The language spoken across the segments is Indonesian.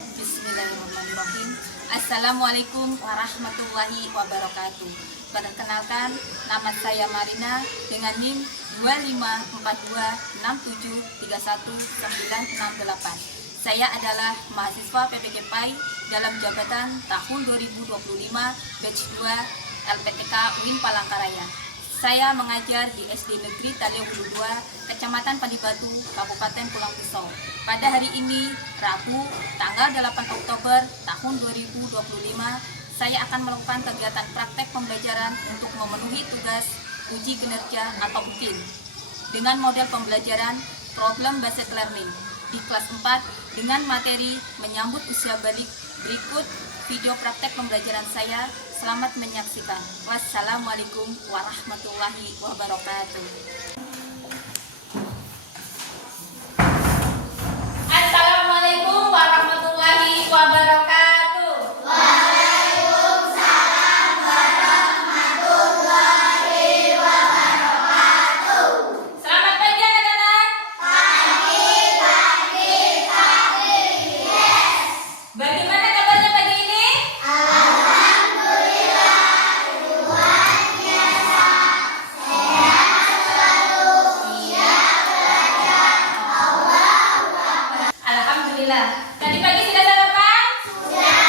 Bismillahirrahmanirrahim. Assalamualaikum warahmatullahi wabarakatuh. Perkenalkan, nama saya Marina dengan NIM 254267319968. Saya adalah mahasiswa PPK PAI dalam jabatan tahun 2025 batch 2 LPTK UIN Palangkaraya. Saya mengajar di SD Negeri Taliau Hulu 2, Kecamatan Padibatu, Kabupaten Pulang Pisau. Pada hari ini, Rabu, tanggal 8 Oktober tahun 2025, saya akan melakukan kegiatan praktek pembelajaran untuk memenuhi tugas uji kinerja atau UKIN dengan model pembelajaran Problem Based Learning di kelas 4 dengan materi menyambut usia balik. Berikut video praktek pembelajaran saya. Selamat menyaksikan. Wassalamualaikum warahmatullahi wabarakatuh. Assalamualaikum warahmatullahi wabarakatuh. Waalaikumsalam warahmatullahi wabarakatuh. Selamat pagi anak-anak. Pagi. Yes. Bagaimana kabarnya pagi ini? Alhamdulillah, Tuhan biasa. Sehat selalu. Tidak belajar. Allahu Akbar. Alhamdulillah. Tadi pagi sudah sarapan? Sudah.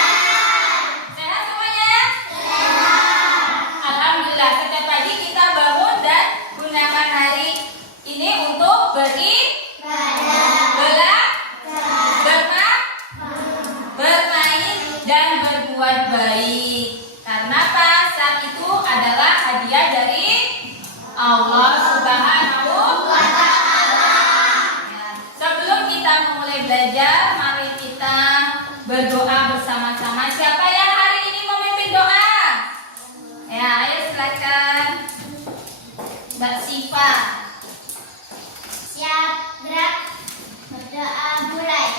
Sehat semuanya? Sehat. Alhamdulillah. Setiap pagi kita bangun dan gunakan hari ini untuk bermain dan berbuat baik. Karena apa? Saat itu adalah hadiah dari Allah Subhanahu wa Ta'ala. Nah, sebelum kita memulai belajar, mari kita berdoa bersama-sama. Siapa yang hari ini memimpin doa? Ya, ayo silakan. Mbak Siva. Siap, gerak. Berdoa mulai.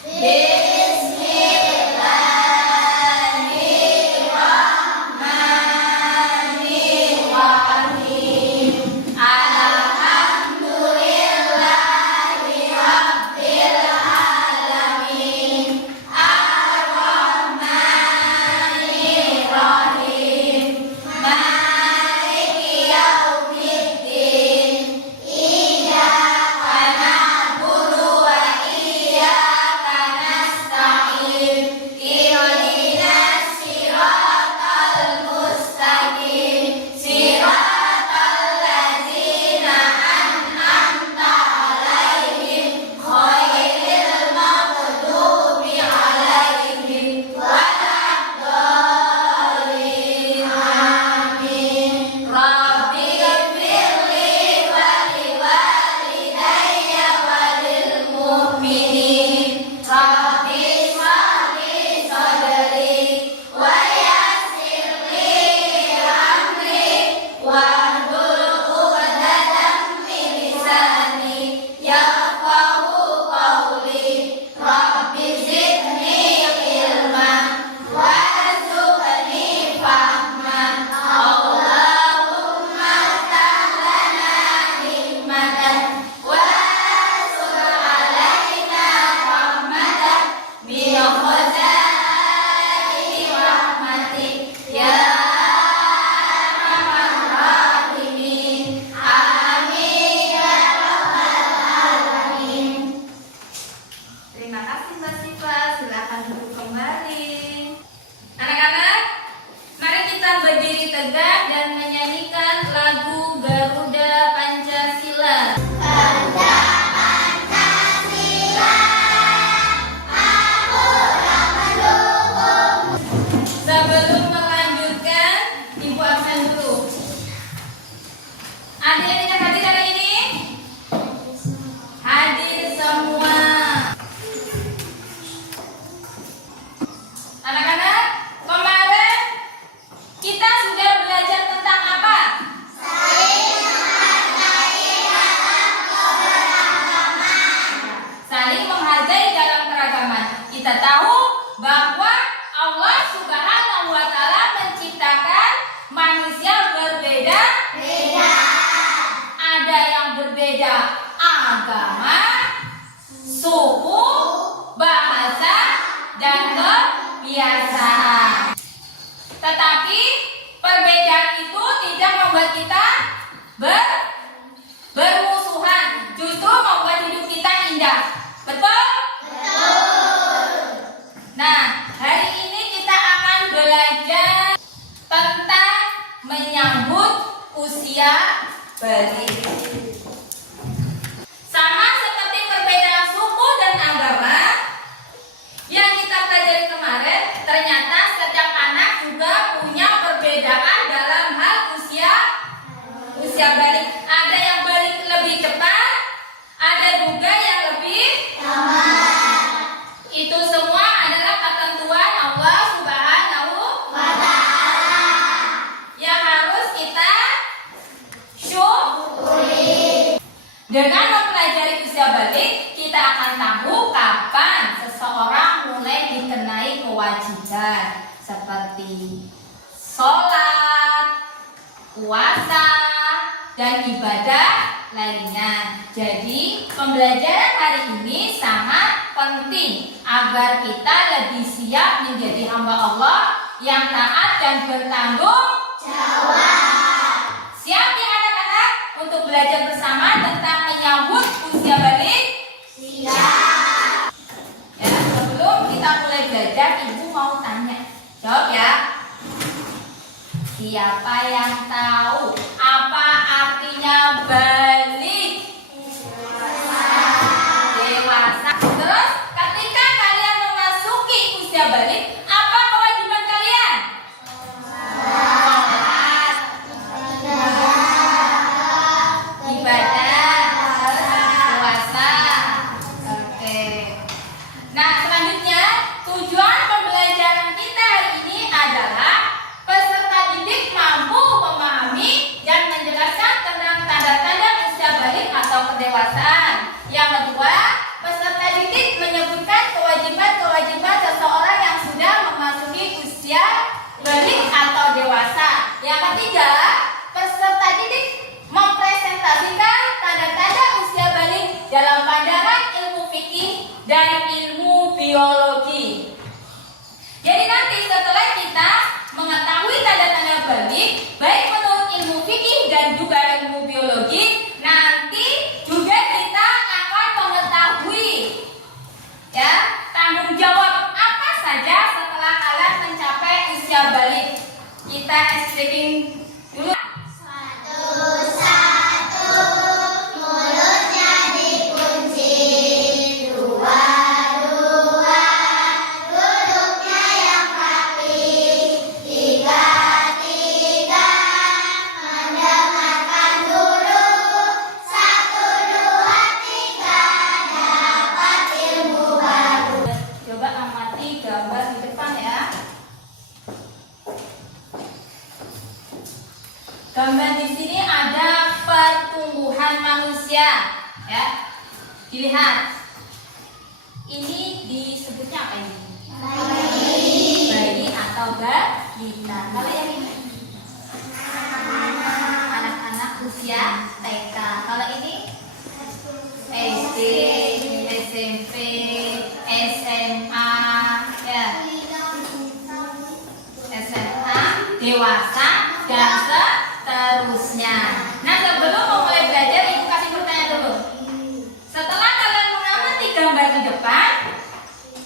Bismillahirrahmanirrahim. Alhamdulillahirabbil alamin. Ar-Rahmanirrahim. Maliki yaumiddin. Iyyaka na'budu wa iyyaka nasta'in. Ihdinas siratal mustaqim. Siratal ladzina an'amta 'alaihim ghairil maghdubi 'alaihim waladdallin. Amin. Rabbighfirli wa liwalidayya wa lil mu'minin. Rabbi ishrah li sadri wa yassir li amri wahlul 'uqdatam min lisani yafqahu qawli. Rabbi zidni ilman warzuqni fahman. Allahumma ftah lana hikmatan wansur alaina rahmatan min khazaini rahmatik ya arhamar rahimin. Amin ya rabbal alamin. Terima kasih Mbak Siva. Silakan duduk kembali. Anak-anak, mari kita berdiri tegak dan menyanyikan lagu Garuda Pancasila. Bangga Pancasila, aku mendukung. Sebelum melanjutkan, Ibu absen dulu. Ada yang tidak hadir hari ini? Hadir semua. Anak-anak, kemarin kita sudah belajar tentang apa? Saling menghargai dalam keberagaman. Saling menghargai dalam keragaman. Kita tahu bahwa Allah Subhanahu wa Ta'ala menciptakan manusia berbeda. Ada yang berbeda agama, suku, bahasa, dan Betul? Nah, hari ini kita akan belajar tentang menyambut usia balik. Sama seperti perbedaan suku dan agama yang kita pelajari kemarin, ternyata setiap anak juga punya perbedaan dalam hal usia balik. Ada yang balik lebih cepat, ada juga yang lebih lambat. Itu semua adalah ketentuan Allah Subhanahu wa Ta'ala yang harus kita syukuri. Dengan mempelajari usia balik, kita akan tahu kapan seseorang mulai dikenai kewajiban seperti sholat, puasa, dan ibadah lainnya. Jadi, pembelajaran hari ini sangat penting agar kita lebih siap menjadi hamba Allah yang taat dan bertanggung jawab. Siap ya anak-anak untuk belajar bersama tentang menyambut usia balik? Siap. Ya, sebelum kita mulai belajar, Ibu mau tanya. Jawab ya. Siapa yang tahu apa artinya balik? Dewasa. Terus ketika kalian memasuki usia balik, apa kewajiban kalian? Sholat, ibadah, puasa. Oke. Nah, selanjutnya tujuan pembelajaran kita hari ini adalah peserta didik mampu memahami dan menjelaskan tentang tanda-tanda usia balik atau kedewasaan. Yang kedua, peserta didik menyebutkan kewajiban-kewajiban seseorang yang sudah memasuki usia balik atau dewasa. Yang ketiga, peserta didik mempresentasikan tanda-tanda usia balik dalam pandangan ilmu fikih dan ilmu biologi. Jadi nanti setelah kita mengetahui tanda-tanda balik, baik menurut ilmu fikih dan juga ilmu biologi, nanti juga kita akan mengetahui ya tanggung jawab apa saja setelah kalian mencapai usia balik. Kita explaining dulu. Satu, mulutnya dikunci. Dua, duduknya yang rapi. Tiga, mendengarkan dulu. Satu, dua, tiga, dapat ilmu baru. Coba amati gambar di depan ya. Gambar di sini ada pertumbuhan manusia, ya. Dilihat. Ini disebutnya apa ini? Bayi atau balita. Kalau yang ini anak-anak usia TK. Kalau ini SD, SMP, SMA, ya. SMA, dewasa, dan seterusnya. Nah, sebelum memulai belajar, Ibu kasih pertanyaan dulu. Setelah kalian mengamati gambar di depan,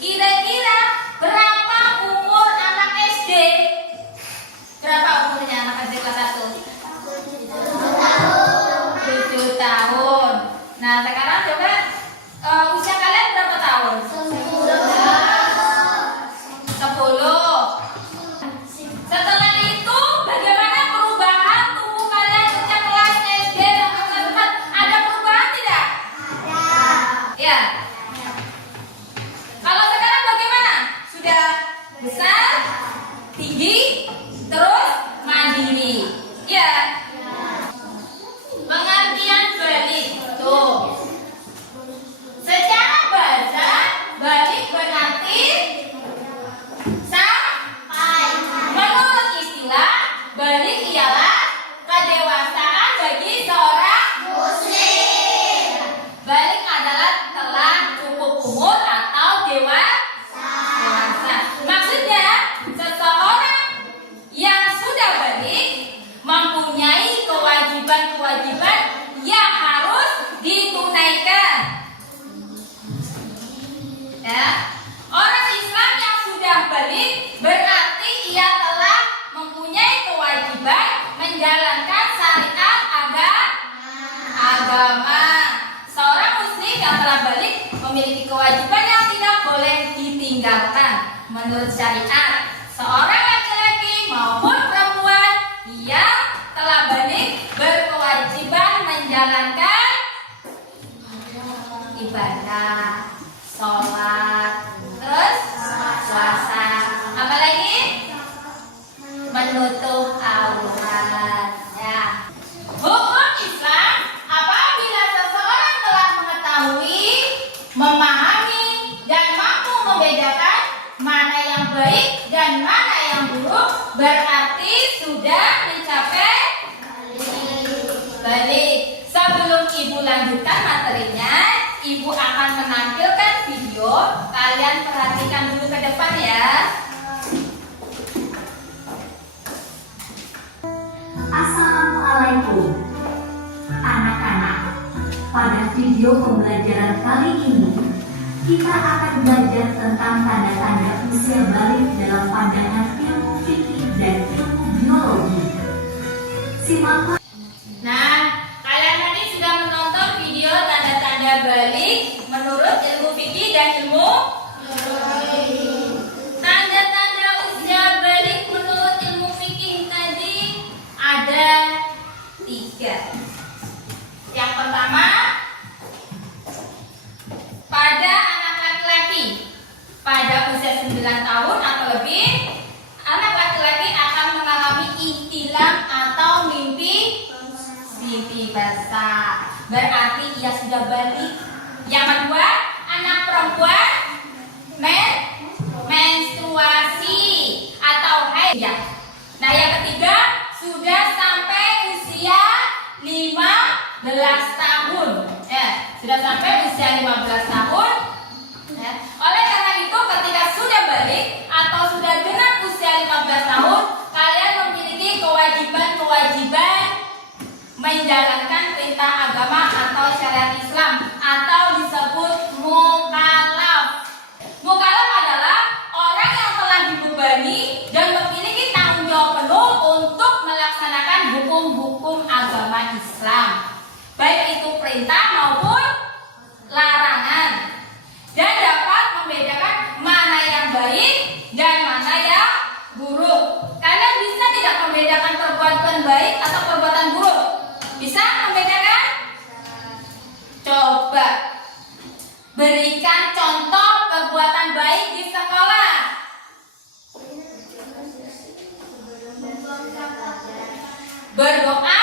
kira-kira berapa umur anak SD? Berapa umurnya anak SD kelas 1? 7 tahun. Nah, sekarang coba usia kalian berapa tahun? 10. Setelah itu bagaimana perubahan ditinggalkan. Menurut syariat, seorang laki-laki maupun perempuan yang telah balik berkewajiban menjalankan ibadah, sholat, terus puasa. Apa lagi? Menutup aurat. Ya. Hukum Islam apabila seseorang telah mengetahui, memahami, dan mampu membedakan mana yang baik dan mana yang buruk, berarti sudah mencapai balik. Sebelum ibu lanjutkan materinya, ibu akan menampilkan video. Kalian perhatikan dulu ke depan ya. Assalamualaikum anak-anak. Pada video pembelajaran kali ini kita akan belajar tentang tanda-tanda usia balik dalam pandangan ilmu fikih dan ilmu biologi. Simak. Nah, kalian tadi sudah menonton video tanda-tanda balik menurut ilmu fikih dan ilmu biologi. Tanda-tanda usia balik menurut ilmu fikih tadi ada 3. Yang pertama, pada anak laki-laki pada usia 9 tahun atau lebih, anak laki-laki akan mengalami ihtilam atau mimpi basah. Berarti ia sudah balik. Yang kedua, anak perempuan menstruasi atau haid. Ya. Nah, yang ketiga, sudah sampai usia 15 tahun. Sudah sampai usia 15 tahun. Oleh karena itu, ketika sudah balik atau sudah genap usia 15 tahun, kalian memiliki kewajiban-kewajiban menjalankan perintah agama atau syariat Islam atau disebut mukallaf. Mukallaf adalah orang yang telah dibebani dan memiliki tanggung jawab penuh untuk melaksanakan hukum-hukum agama Islam, baik itu perintah maupun larangan, dan dapat membedakan mana yang baik dan mana yang buruk. Kalian bisa tidak membedakan perbuatan baik atau perbuatan buruk? Bisa membedakan? Coba berikan contoh perbuatan baik di sekolah. Berdoa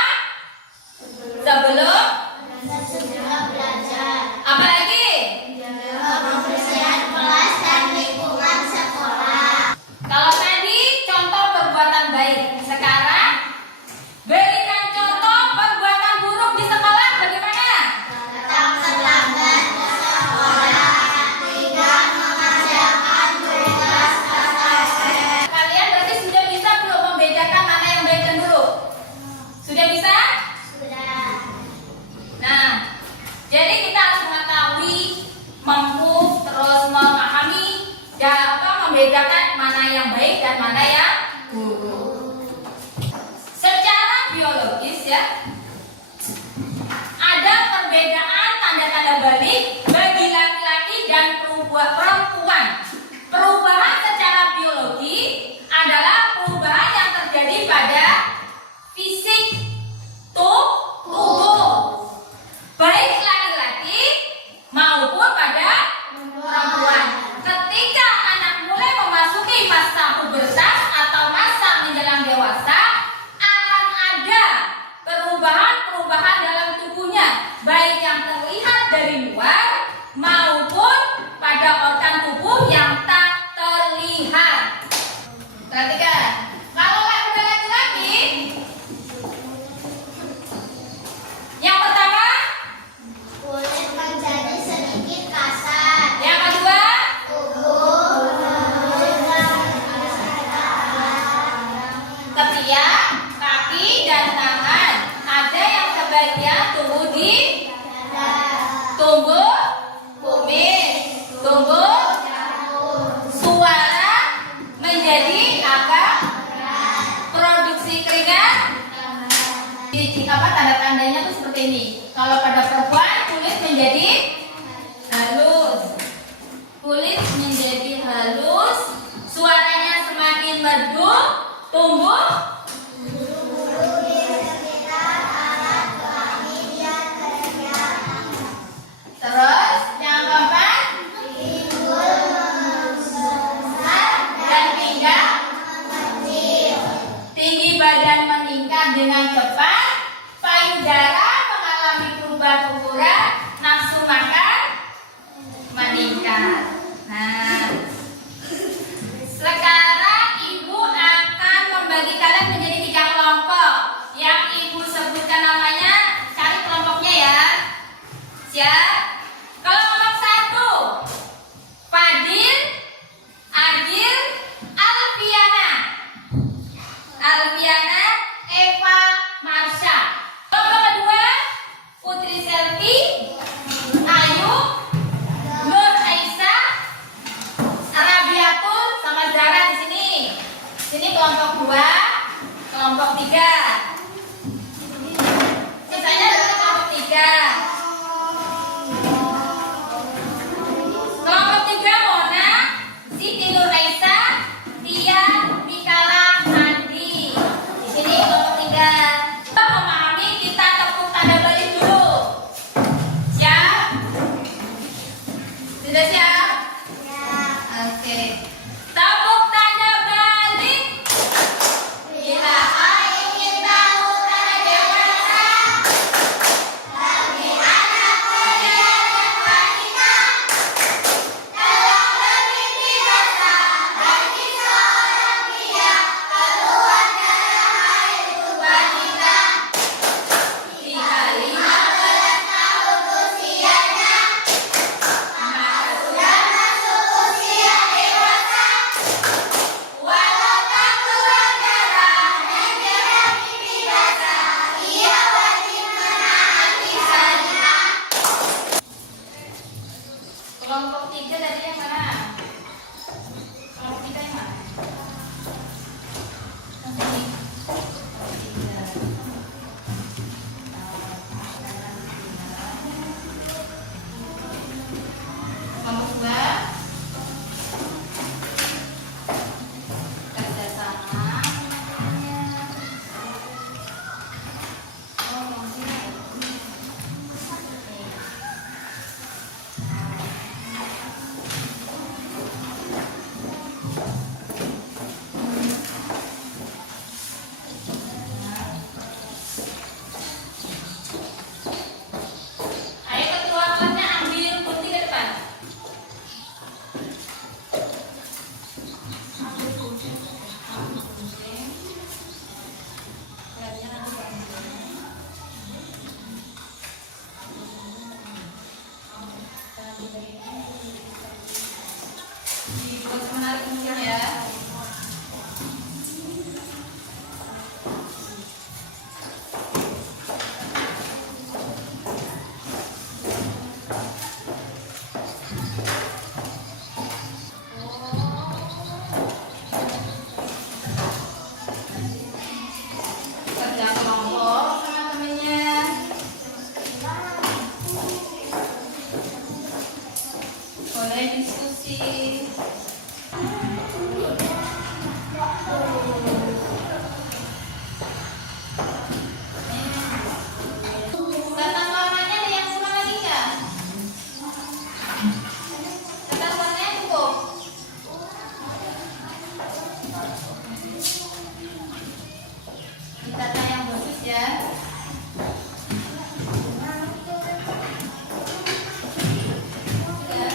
sebelum belajar. apalagi? Kebersihan kelas dan lingkungan sekolah. Kalau tadi contoh perbuatan baik, sekarang berikan contoh perbuatan buruk di sekolah. Bagaimana? Datang terlambat ke sekolah, tidak mengerjakan tugas KKN. Kalian berarti sudah bisa belum membedakan mana yang baik dan buruk? Sudah bisa? Sudah. Nah, jadi kita harus mengetahui, mampu terus memahami dan membedakan mana yang baik dan mana yang buruk. Secara biologis ya, ada perbedaan tanda-tanda balik bagi laki-laki dan perempuan. Perubahan secara biologi adalah perubahan yang terjadi pada fisik tubuh, baik laki-laki maupun pada perempuan. Ketika anak mulai memasuki masa pubertas atau masa menjelang dewasa, akan ada perubahan-perubahan dalam tubuhnya, baik yang terlihat dari luar maupun pada organ tubuh yang tak terlihat. Perhatikan, kalau pada laki-laki, yang pertama, Kulit menjadi sedikit kasar. yang kedua, Tubuh ketiak, kaki, dan tangan. Ada yang sebagian tumbuh di tumbuh kumis, tumbuh suara menjadi agak produksi keringat. Jadi apa tanda-tandanya tuh seperti ini. Kalau pada perempuan kulit menjadi halus, kulit menjadi halus. Dibuat menarik mungkin ya. Kerja kelompok sama temennya. Boleh diskusi. Tata warnanya ada yang kurang lagi nggak? Tata warnanya cukup. Ditata yang bagus ya. Sudah.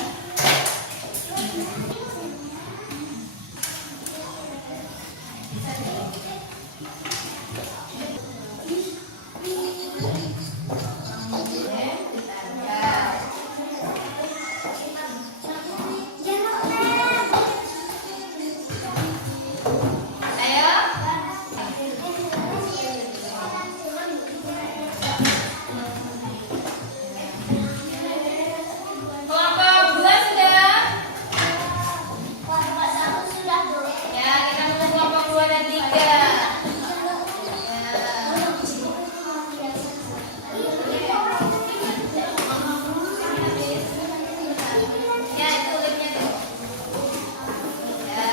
Kelompok 2 sudah? Kelompok 1 sudah, Bu. Ya, kita tunggu kelompok 2 dan 3. Ya, itu linknya tuh. Ya.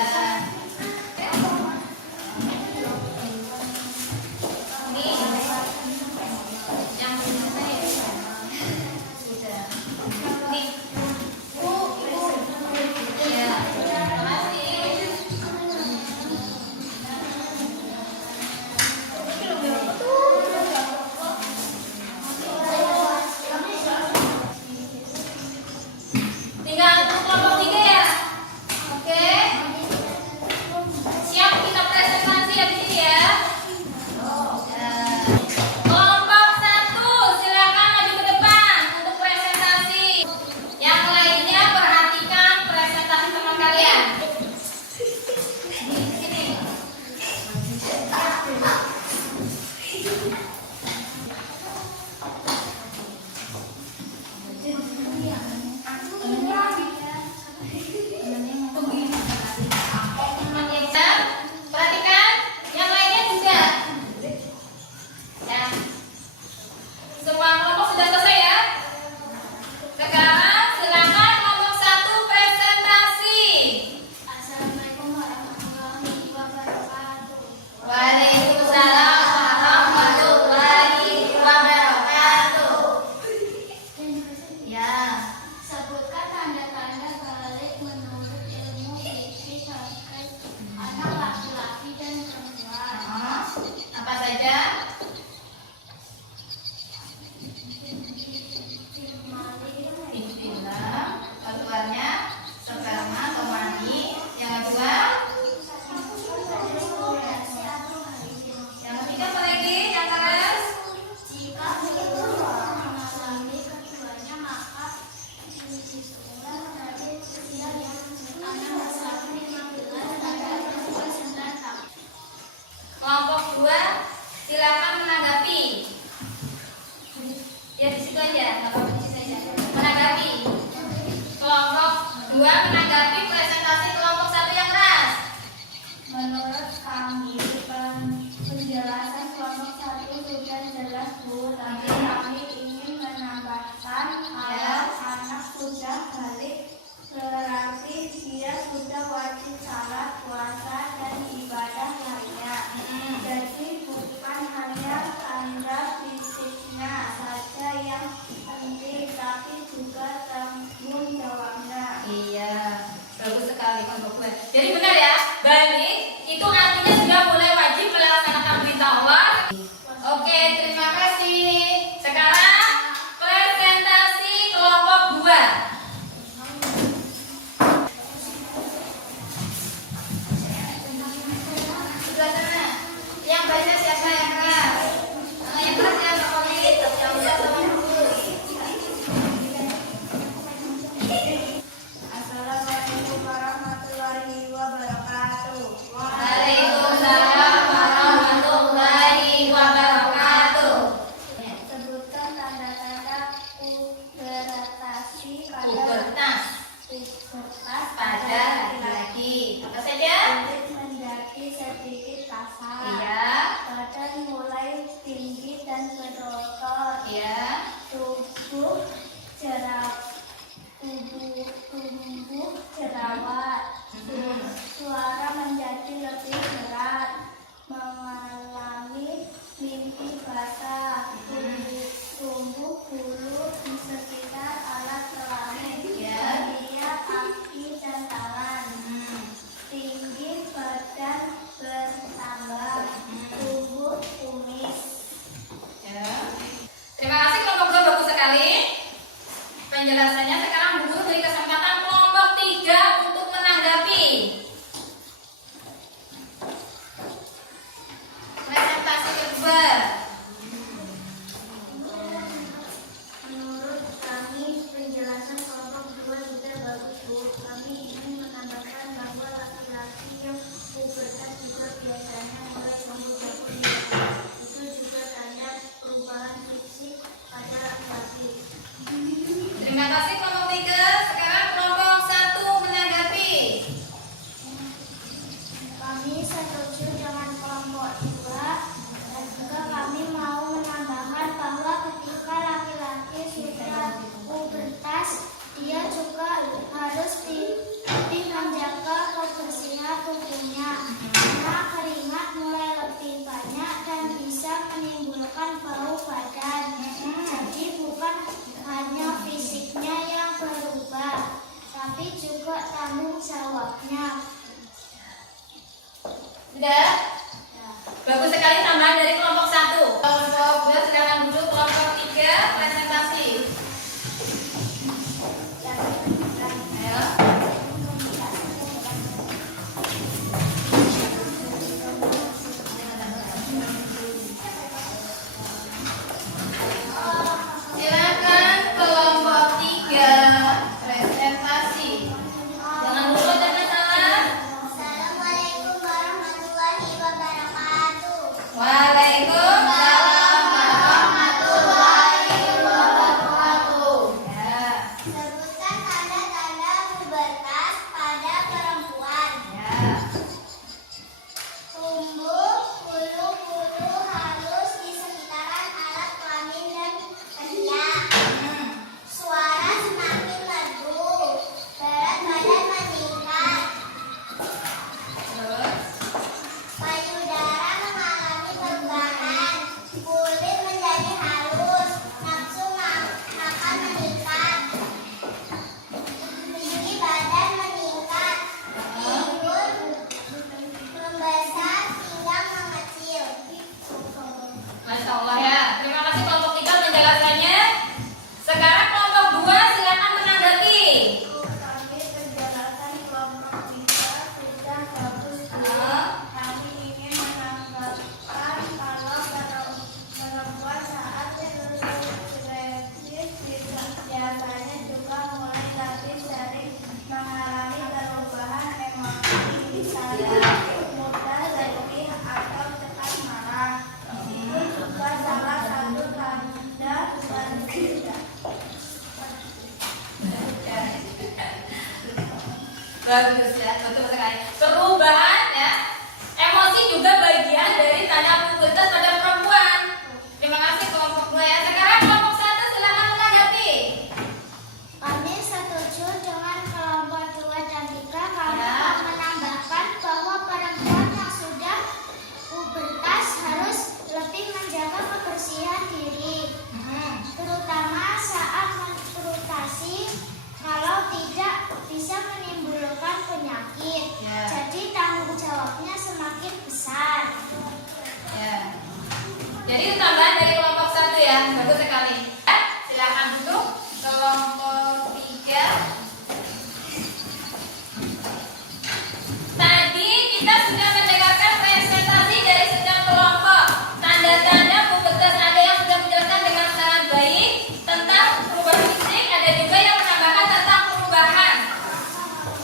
Ini yang selesai. Sudah. Nih. Ya, terima kasih. Tinggal untuk kelompok 3 ya. Oke. Siap kita presentasi ya di sini ya. Kelompok 1 silakan maju ke depan untuk presentasi. Yang lainnya perhatikan presentasi teman kalian. Di sini. Perhatikan, yang lainnya juga. Ya. Semua kelompok sudah selesai ya. Sekarang silakan kelompok 1 presentasi. Assalamualaikum warahmatullahi wabarakatuh. Waalaikumsalam warahmatullahi wabarakatuh. Ya. Sebutkan tanda-tanda balik menurut ilmu fikih terkait anak laki-laki dan perempuan. Apa saja? Bismillah. Keluarnya sperma atau mani. Yang kedua, yang ketiga apa lagi? Yang keras. Jika belum mengalami keduanya, maka disimpulan dari usia yang anak laki-laki 15 dan perempuan 9 tahun. Kelompok 2 silakan menanggapi. Ya di situ aja, nggak apa-apa di situ aja. Menanggapi. Kelompok 2 menanggapi presentasi kelompok 1 yang keras. Menurut kami, penjelasan kelompok 1 sudah jelas, Bu, tapi kami ingin menambahkan kalau anak sudah balik berarti dia sudah wajib salat, puasa, dan ibadah lainnya. Jadi bukan hanya tanda fisiknya saja yang penting, tapi juga tanggung jawabnya. Iya, bagus sekali kelompok 2. Jadi benar ya, balik itu artinya sudah mulai jerawat. Suara menjadi lebih berat, mengalami mimpi basah, tumbuh bulu di sekitar alat kelamin, melihat kaki dan tangan, tinggi badan bertambah, tumbuh kumis. Terima kasih kelompok 2, bagus sekali penjelasannya. Sekarang Bu Guru beri kesempatan kelompok 3 untuk menanggapi. Presentasi kedua. Menurut kami, penjelasan kelompok 2 juga bagus, Bu. Kami ingin menambahkan bahwa laki-laki yang pubertas juga biasanya mulai tumbuh jempol. Itu juga tanda perubahan fisik pada laki-laki. Terima kasih kelompok 3. Sekarang kelompok 1 menanggapi. Kami setuju dengan kelompok 2 dan juga kami mau menambahkan bahwa ketika laki-laki sudah pubertas, dia juga harus lebih menjaga kebersihan tubuhnya karena keringat mulai lebih banyak dan bisa menimbulkan bau badan. Jadi bukan hanya fisiknya yang berubah, tapi juga tanggung jawabnya. Sudah? Bagus sekali tambahan dari kelompok 1. Kelompok 2 silakan dulu, kelompok 3 presentasi. Ayo. Silakan kelompok 3 presentasi. Jangan lupa jangan salah. Assalamualaikum warahmatullahi wabarakatuh. Waalaikumsalam warahmatullahi wabarakatuh. Ya, Sebutkan tanda-tanda pubertas pada perempuan. ya. Tumbuh bulu-bulu halus di sekitaran alat kelamin dan ketiak. Suara semakin merdu. Berat badan meningkat. Terus, Payudara mengalami perubahan. Kulit menjadi halus. Nafsu makan meningkat. Tinggi badan meningkat. Timbul membesar hingga mengecil. Masya Allah ya. Terima kasih kelompok 3 penjelasannya. Sekarang kelompok 2 silakan menanggapi. Kami penjelasan kelompok 3 sudah bagus, Bu. Kami ingin menambahkan kalau perempuan saat menstruasi biasanya juga mulai lebih sering mengalami perubahan emosi, misalnya mudah sedih atau cepat marah. Itu juga salah satu tanda pubertas. Bagus ya, betul sekali. Perubahan ya, emosi juga bagian dari tanda pubertas pada perempuan. Terima kasih kelompok 2 ya. Sekarang kelompok 1 silakan menanggapi. Kami setuju dengan kelompok 2 dan 3. Kami Ya. mau menambahkan bahwa perempuan yang sudah pubertas harus lebih menjaga kebersihan diri, terutama saat menstruasi. Kalau tidak, bisa menimbulkan penyakit. Ya. Jadi tanggung jawabnya semakin besar. Ya. Jadi itu tambahan dari kelompok 1 ya, bagus sekali. Silakan duduk kelompok 3. Tadi kita sudah mendengarkan presentasi dari setiap kelompok. Tanda-tanda pubertas ada yang sudah menjelaskan dengan sangat baik tentang perubahan fisik, ada juga yang menambahkan tentang perubahan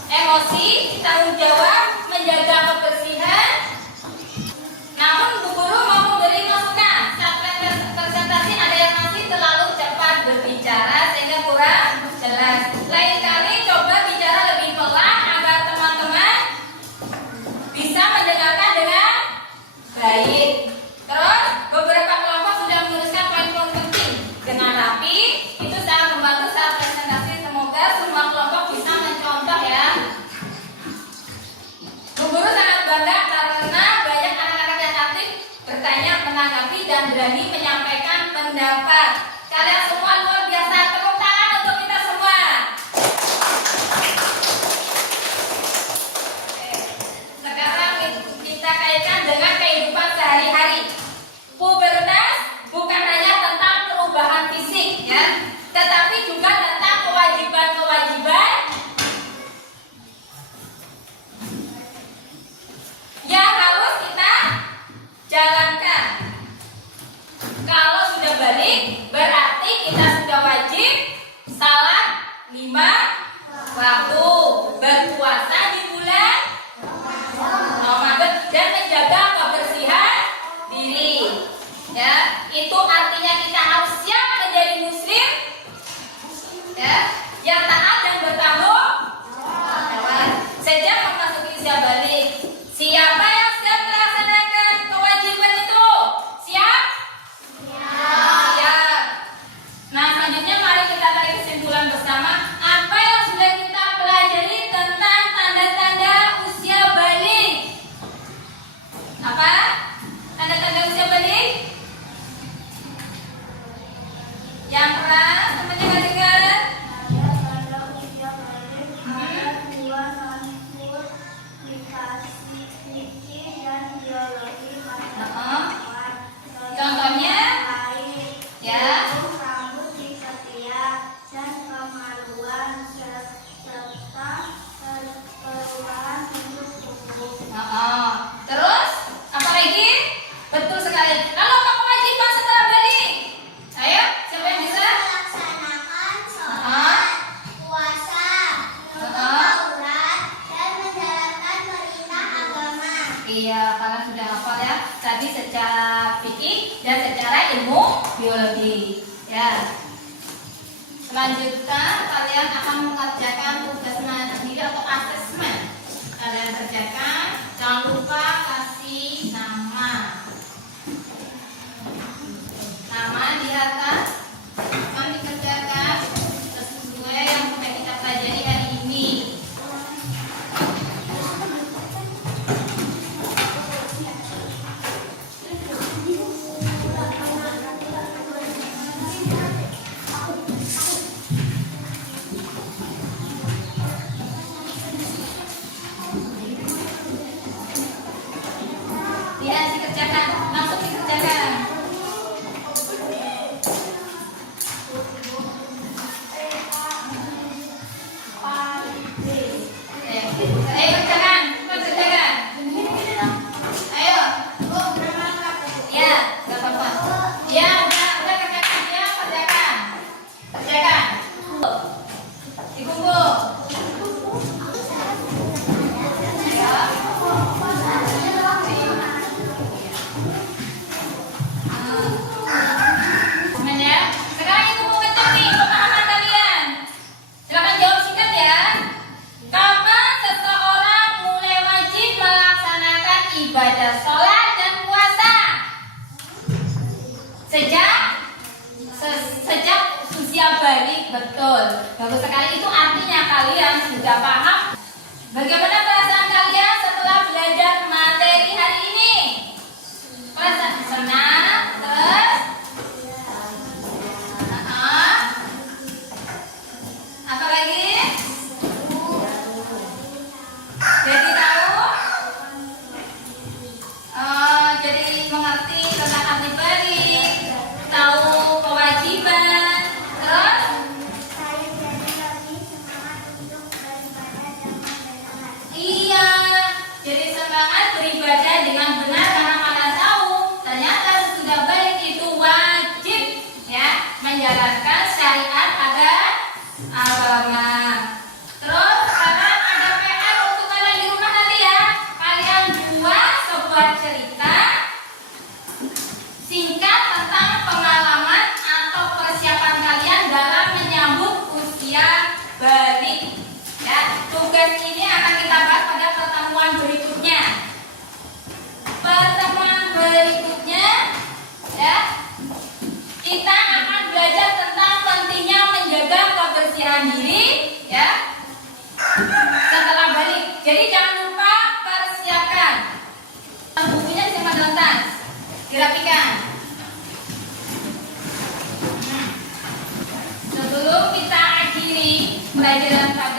emosi, tanggung jawab, menjaga kebersihan. Namun Bu Guru mau memberi masukan saat presentasi ada yang masih terlalu cepat berbicara sehingga kurang jelas. Lain kali coba bicara lebih pelan agar teman-teman bisa mendengarkan dengan baik. Terus beberapa kelompok sudah menuliskan poin-poin penting dengan rapi. Itu sangat membantu saat presentasi. Semoga semua kelompok bisa mencontoh ya. berani menyampaikan pendapat. Kalian semua luar biasa, tepuk tangan untuk kita semua. Sekarang kita kaitkan dengan kehidupan sehari-hari. Pubertas bukan hanya tentang perubahan fisik, ya, tetapi juga tentang kewajiban-kewajiban yang harus kita jalankan. Kalau sudah balik, berarti kita sudah wajib salat 5 waktu, berpuasa di bulan Ramadan, dan menjaga kebersihan diri. Ya, itu artinya kita harus siap menjadi muslim, ya, yang taat dan bertanggung jawab. Sejak memasuki usia balik, siapa yang siap melaksanakan kewajiban itu? Siap? Siap. Nah, selanjutnya mari kita tarik kesimpulan bersama apa yang sudah kita pelajari tentang tanda-tanda usia balik. Apa? Tanda-tanda usia balik? Yang pernah temannya nggak dengar? Pada usia balik ada 2 unsur psikis dan biologi pada perempuan. Contohnya? Ya. Yaitu rambut di ketiak dan kemaluan serta keluaran bentuk tubuh. Terus apa lagi? Betul sekali. Lalu apa kewajiban setelah balik? Ayo, siapa yang bisa? Melaksanakan sholat, puasa, beraurat, dan menjalankan perintah agama. Iya, kalian sudah hafal ya. Tadi secara fikih dan secara ilmu biologi. Ya. Selanjutnya kalian akan mengerjakan tugas mandiri atau asesmen. Kalian kerjakan. Jangan lupa kasih nama. Nama di atas akan dikerjakan sesuai yang sudah kita pelajari hari ini. Tidak dikerjakan, langsung dikerjakan. Ayo kerjakan, kerjakan. Ayo. Ya, nggak apa-apa. Ya, udah kerjakan ya, kerjakan. Kerjakan. Dikumpul. Ya. Semuanya. Sekarang ibu mau ngecek nih pemahaman kalian. Silakan jawab singkat ya. Kapan seseorang mulai wajib melaksanakan ibadah sholat dan puasa? Sejak usia balik, betul. Bagus sekali, itu artinya kalian sudah paham. Bagaimana perasaan kalian setelah belajar materi hari ini? Perasaan senang, terus? Apa lagi? Jadi tahu? Jadi mengerti tentang arti balik, tahu kewajiban, terus? Saya jadi lebih semangat untuk beribadah dengan benar. Iya, jadi semangat beribadah dengan benar karena kalian tahu ternyata sudah balik itu wajib, ya, menjalankan syariat agama. Terus sekarang ada PR untuk kalian di rumah nanti ya. Kalian buat sebuah cerita singkat tentang pengalaman atau persiapan kalian dalam menyambut usia balik. Ya, tugas ini akan kita bahas pada pertemuan berikutnya. Pertemuan berikutnya, ya, kita akan belajar tentang pentingnya menjaga kebersihan diri, ya, setelah balik. Jadi jangan lupa persiapkan bukunya. Pembelajaran pada